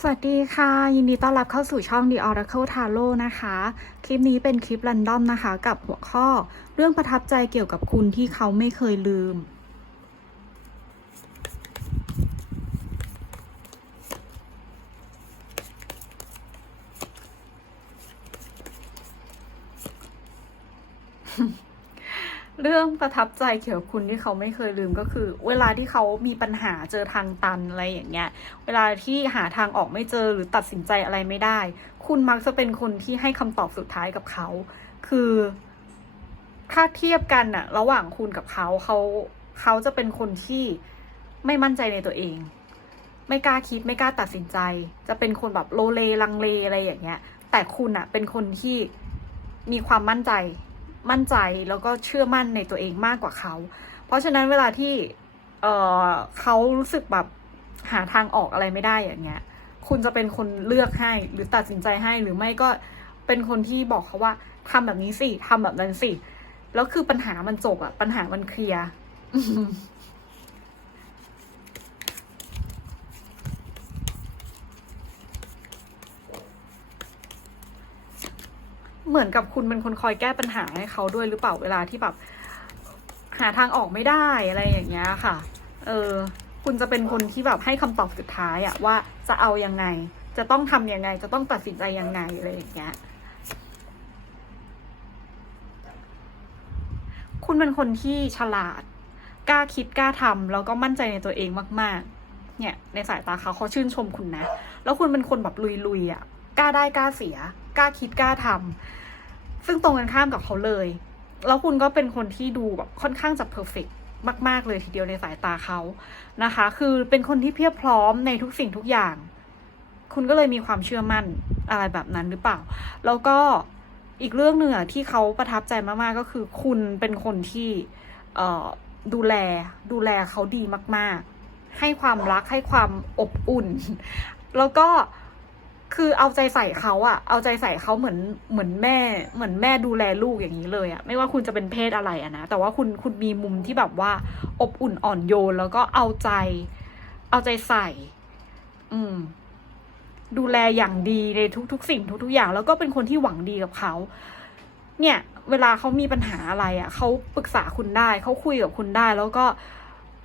สวัสดีค่ะ ยินดีต้อนรับเข้าสู่ช่อง The Oracle Tarot นะคะ คลิปนี้เป็นคลิปรันดอมนะคะ กับหัวข้อ เรื่องประทับใจเกี่ยวกับคุณที่เขาไม่เคยลืม เรื่องประทับใจเกี่ยวกับคุณที่เขาไม่เคยลืมก็คือ เวลาที่เขามีปัญหาเจอทางตันอะไรอย่างเงี้ย เวลาที่หาทางออกไม่เจอหรือตัดสินใจอะไรไม่ได้ คุณมักจะเป็นคนที่ให้คำตอบสุดท้ายกับเขา คือ ถ้าเทียบกันอะระหว่างคุณกับเขาเขาเขาจะเป็นคนที่ไม่มั่นใจในตัวเอง ไม่กล้าคิดไม่กล้าตัดสินใจ จะเป็นคนแบบโลเลลังเลอะไรอย่างเงี้ย แต่คุณอะเป็นคนที่มีความมั่นใจ มั่นใจแล้วก็เชื่อมั่นในตัวเองมากกว่าเขา เพราะฉะนั้นเวลาที่เออเขารู้สึกแบบหาทางออกอะไรไม่ได้อย่างเงี้ย คุณจะเป็นคนเลือกให้หรือตัดสินใจให้หรือไม่ก็เป็นคนที่บอกเขาว่าทำแบบนี้สิทำแบบนั้นสิแล้วคือปัญหามันจบอะปัญหามันเคลียร์ เหมือนกับคุณเป็นคนคอยแก้ปัญหาให้เขาด้วยหรือเปล่าเวลาที่แบบหาทางออกไม่ได้อะไรอย่างเงี้ยค่ะ เออ คุณจะเป็นคนที่แบบให้คำตอบสุดท้ายอะว่าจะเอายังไง จะต้องทำยังไง จะต้องตัดสินใจยังไงอะไรอย่างเงี้ย คุณเป็นคนที่ฉลาด กล้าคิดกล้าทำแล้วก็มั่นใจในตัวเองมาก ๆ เนี่ย ในสายตาเขาเขาชื่นชมคุณนะ แล้วคุณเป็นคนแบบลุยๆอะ่ะ กล้าได้กล้าเสีย กล้าคิดกล้าทำซึ่งตรงกันข้ามกับเขาเลย แล้วคุณก็เป็นคนที่ดูแบบค่อนข้างจะเพอร์เฟกมาก ๆ เลยทีเดียวในสายตาเขานะคะ คือเป็นคนที่เพียบพร้อมในทุกสิ่งทุกอย่าง คุณก็เลยมีความเชื่อมั่นอะไรแบบนั้นหรือเปล่า แล้วก็อีกเรื่องหนึ่งอะที่เขาประทับใจมากๆก็คือ คุณเป็นคนที่ดูแลดูแลเขาดีมาก ๆ ให้ความรักให้ความอบอุ่น แล้วก็ คือเอาใจใส่เขาอะเอาใจใส่เขาเหมือนเหมือนแม่ เหมือนแม่ดูแลลูกอย่างนี้เลยอะไม่ว่าคุณจะเป็นเพศอะไรอะนะ แต่ว่าคุณคุณมีมุมที่แบบว่า อบอุ่นอ่อนโยนแล้วก็เอาใจ เอาใจใส่ อืม ดูแลอย่างดีในทุกๆ สิ่งทุกๆอย่าง แล้วก็เป็นคนที่หวังดีกับเขา เนี่ย เวลาเขามีปัญหาอะไรอะ่ะเขาปรึกษาคุณได้เขาคุยกับคุณได้ แล้วก็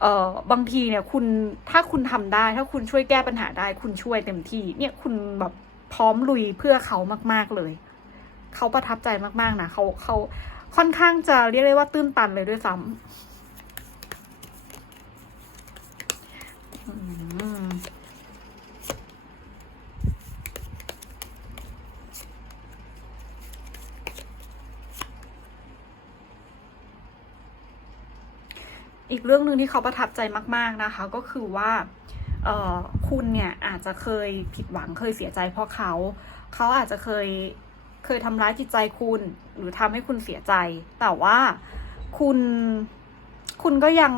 เอ่อบางทีเนี่ยคุณถ้าคุณทำได้ ถ้าคุณช่วยแก้ปัญหาได้ คุณช่วยเต็มที่ เนี่ยคุณแบบพร้อมลุยเพื่อเขามาก ๆเลย เขาประทับใจมากๆนะเขาเขาค่อนข้างจะเรียกได้ว่าตื้นตันเลยด้วยซ้ำอืม อีกเรื่องหนึ่งที่เขาประทับใจมาก ๆนะคะ ก็คือว่าเออคุณเนี่ยอาจจะเคยผิดหวังเคยเสียใจเพราะเขา เขาอาจจะเคยเคยทำร้ายจิตใจคุณ หรือทำให้คุณเสียใจ แต่ว่าคุณคุณก็ยัง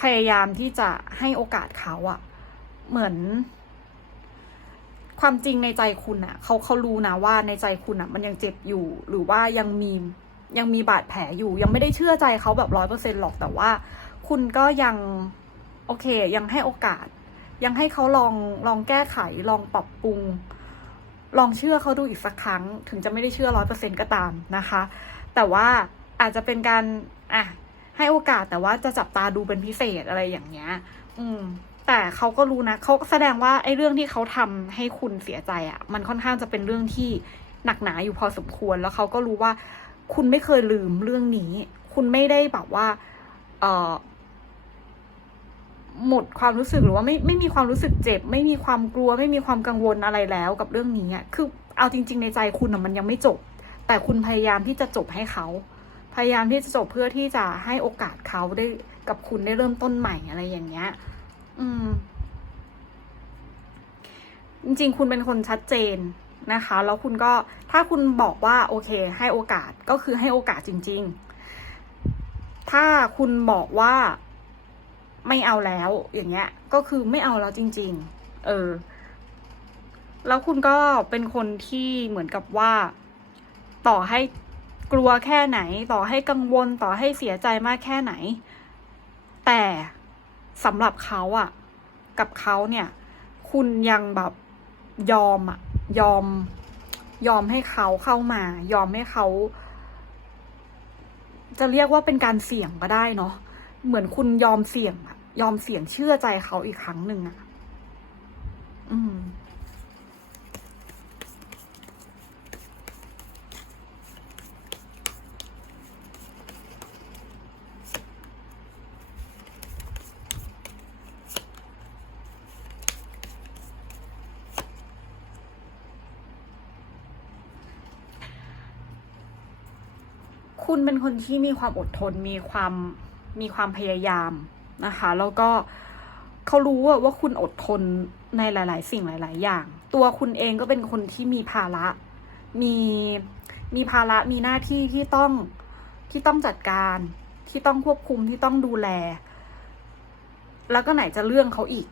พยายามที่จะให้โอกาสเขาอะเหมือน ความจริงในใจคุณอะเขาเขารู้นะว่าในใจคุณอะมันยังเจ็บอยู่ หรือว่ายังมียังมีบาดแผลอยู่ ยังไม่ได้เชื่อใจเขาแบบร้อยเปอร์เซ็นหรอกแต่ว่า คุณก็ยังโอเค ยังให้โอกาส ยังให้เขาลองลองแก้ไข ลองปรับปรุง ลองเชื่อเขาดูอีกสักครั้ง ถึงจะไม่ได้เชื่อร้อยเปอร์เซ็นก็ตามนะคะ แต่ว่าอาจจะเป็นการอะให้โอกาสแต่ว่าจะจับตาดูเป็นพิเศษอะไรอย่างเงี้ย อืม แต่เขาก็รู้นะเขาแสดงว่าไอ้เรื่องที่เขาทำให้คุณเสียใจอะ่ะ มันค่อนข้างจะเป็นเรื่องที่หนักหนาอยู่พอสมควร แล้วเขาก็รู้ว่า คุณไม่เคยลืมเรื่องนี้ คุณไม่ได้แบบว่า เออ หมดความรู้สึกหรือว่าไม่ไม่มีความรู้สึกเจ็บ ไม่มีความกลัว ไม่มีความกังวลอะไรแล้วกับเรื่องนี้อะคือเอาจริง ๆ ในใจคุณอะมันยังไม่จบ แต่คุณพยายามที่จะจบให้เขา พยายามที่จะจบเพื่อที่จะให้โอกาสเขาได้กับคุณได้เริ่มต้นใหม่อะไรอย่างเงี้ย อืม จริง ๆ คุณเป็นคนชัดเจนนะคะ แล้วคุณก็ถ้าคุณบอกว่า โอเค ให้โอกาสก็คือให้โอกาสจริง ๆ ถ้าคุณบอกว่า ไม่เอาแล้วอย่างเงี้ย ก็คือไม่เอาแล้วจริง ๆ เออ แล้วคุณก็เป็นคนที่เหมือนกับว่า ต่อให้กลัวแค่ไหน ต่อให้กังวลต่อให้เสียใจมากแค่ไหน แต่สำหรับเขาอะกับเขาเนี่ย คุณยังแบบยอมอะยอม ยอมให้เขาเข้ามา ยอมให้เขาจะเรียกว่าเป็นการเสี่ยงก็ได้เนาะ เหมือนคุณยอมเสี่ยงยอมเสี่ยงเชื่อใจเขาอีกครั้งหนึ่งอะอืมคุณเป็นคนที่มีความอดทนมีความ มีความพยายามนะคะ แล้วก็เขารู้ว่าคุณอดทนในหลาย ๆ สิ่งหลาย ๆ อย่าง ตัวคุณเองก็เป็นคนที่มีภาระ มีมีภาระมีหน้าที่ที่ต้องที่ต้องจัดการที่ต้องควบคุมที่ต้องดูแล แล้วก็ไหนจะเรื่องเขาอีก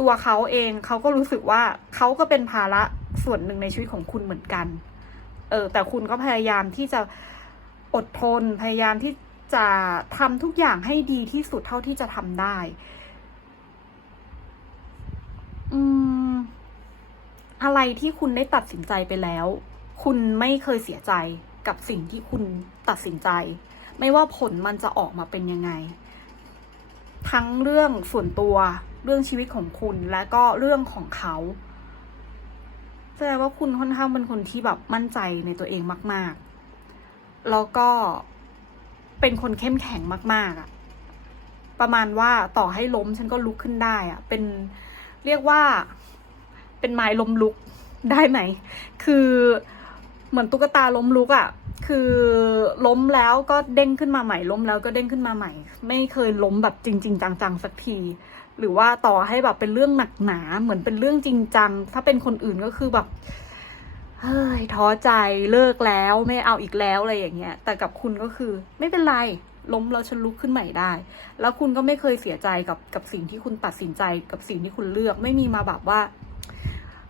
ตัวเขาเองเขาก็รู้สึกว่าเขาก็เป็นภาระส่วนหนึ่งในชีวิตของคุณเหมือนกัน เออแต่คุณก็พยายามที่จะอดทนพยายามที่ จะทำทุกอย่างให้ดีที่สุดเท่าที่จะทำได้ อืม อะไรที่คุณได้ตัดสินใจไปแล้ว คุณไม่เคยเสียใจกับสิ่งที่คุณตัดสินใจ ไม่ว่าผลมันจะออกมาเป็นยังไง ทั้งเรื่องส่วนตัว เรื่องชีวิตของคุณและก็เรื่องของเขาแสดงว่าคุณค่อนข้างเป็นคนที่แบบมั่นใจในตัวเองมาก ๆ แล้วก็ เป็นคนเข้มแข็งมาก ๆอะประมาณว่าต่อให้ล้มฉันก็ลุกขึ้นได้อะเป็นเรียกว่าเป็นไม้ล้มลุกได้ไหม คือเหมือนตุ๊กตาล้มลุกอะคือล้มแล้วก็เด้งขึ้นมาใหม่ ล้มแล้วก็เด้งขึ้นมาใหม่ ไม่เคยล้มแบบจริง ๆ จังๆสักที หรือว่าต่อให้แบบเป็นเรื่องหนักหนาเหมือนเป็นเรื่องจริงจังถ้าเป็นคนอื่นก็คือแบบ เฮ้ยท้อใจเลิกแล้วไม่เอาอีกแล้วอะไรอย่างเงี้ย แต่กับคุณก็คือไม่เป็นไรล้มแล้วฉันลุกขึ้นใหม่ได้ แล้วคุณก็ไม่เคยเสียใจกับกับสิ่งที่คุณตัดสินใจกับสิ่งที่คุณเลือก ไม่มีมาแบบว่า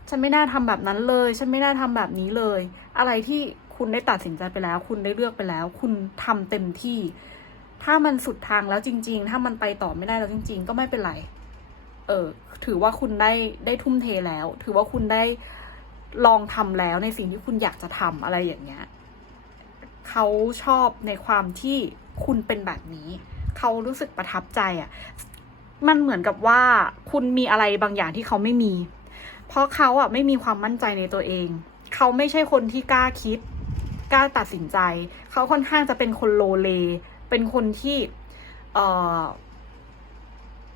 ฉันไม่น่าทำแบบนั้นเลย ฉันไม่น่าทำแบบนี้เลย อะไรที่คุณได้ตัดสินใจไปแล้ว คุณได้เลือกไปแล้ว คุณทำเต็มที่ ถ้ามันสุดทางแล้วจริง ๆ ถ้ามันไปต่อไม่ได้แล้วจริง ๆ ก็ไม่เป็นไร เออ ถือว่าคุณได้ได้ทุ่มเทแล้ว ถือว่าคุณได้ ลองทำแล้วในสิ่งที่คุณอยากจะทำอะไรอย่างเงี้ยเขาชอบในความที่คุณเป็นแบบนี้ เขารู้สึกประทับใจอะ่ะ มันเหมือนกับว่าคุณมีอะไรบางอย่างที่เขาไม่มี เพราะเขาอะไม่มีความมั่นใจในตัวเอง เขาไม่ใช่คนที่กล้าคิด กล้าตัดสินใจ เขาค่อนข้างจะเป็นคนโลเล เป็นคนที่ เออ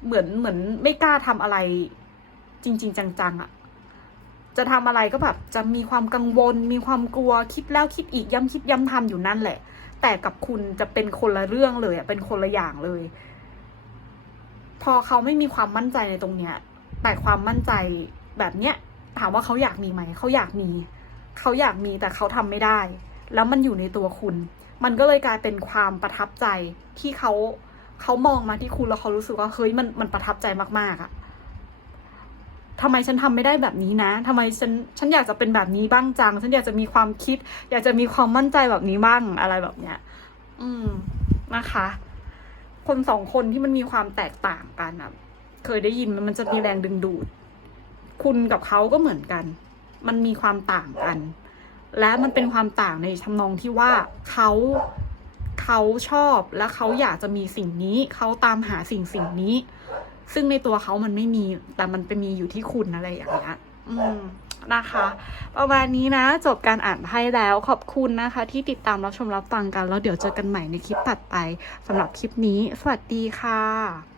เหมือนเหมือนไม่กล้าทำอะไรจริง ๆ จังๆอะ จะทำอะไรก็แบบจะมีความกังวล มีความกลัวคิดแล้วคิดอีกย้ำคิดย้ำทำอยู่นั่นแหละ แต่กับคุณจะเป็นคนละเรื่องเลยอะเป็นคนละอย่างเลย พอเขาไม่มีความมั่นใจในตรงเนี้ย แต่ความมั่นใจแบบเนี้ยถามว่าเขาอยากมีไหมเขาอยากมี เขาอยากมีแต่เขาทำไม่ได้ แล้วมันอยู่ในตัวคุณ มันก็เลยกลายเป็นความประทับใจที่เขาเขามองมาที่คุณแล้วเขารู้สึกว่าเฮ้ยมันมันประทับใจมากๆอะ ทำไมฉันทำไม่ได้แบบนี้นะทำไมฉันฉันอยากจะเป็นแบบนี้บ้างจัง ฉันอยากจะมีความคิด อยากจะมีความมั่นใจแบบนี้บ้างอะไรแบบเนี้ย อืมนะคะ คนสองคนที่มันมีความแตกต่างกันอะเคยได้ยินมันจะมีแรงดึงดูด คุณกับเขาก็เหมือนกัน มันมีความต่างกัน และมันเป็นความต่างในทำนองที่ว่าเขาเขาชอบและเขาอยากจะมีสิ่งนี้ เขาตามหาสิ่งสิ่งนี้ ซึ่งในตัวเขามันไม่มี แต่มันไปมีอยู่ที่คุณอะไรอย่างเงี้ยอืมนะคะประมาณนี้นะ จบการอ่านไพ่แล้วขอบคุณนะคะ ที่ติดตามรับชมรับฟังกัน แล้วเดี๋ยวเจอกันใหม่ในคลิปตัดไปสำหรับคลิปนี้ สวัสดีค่ะ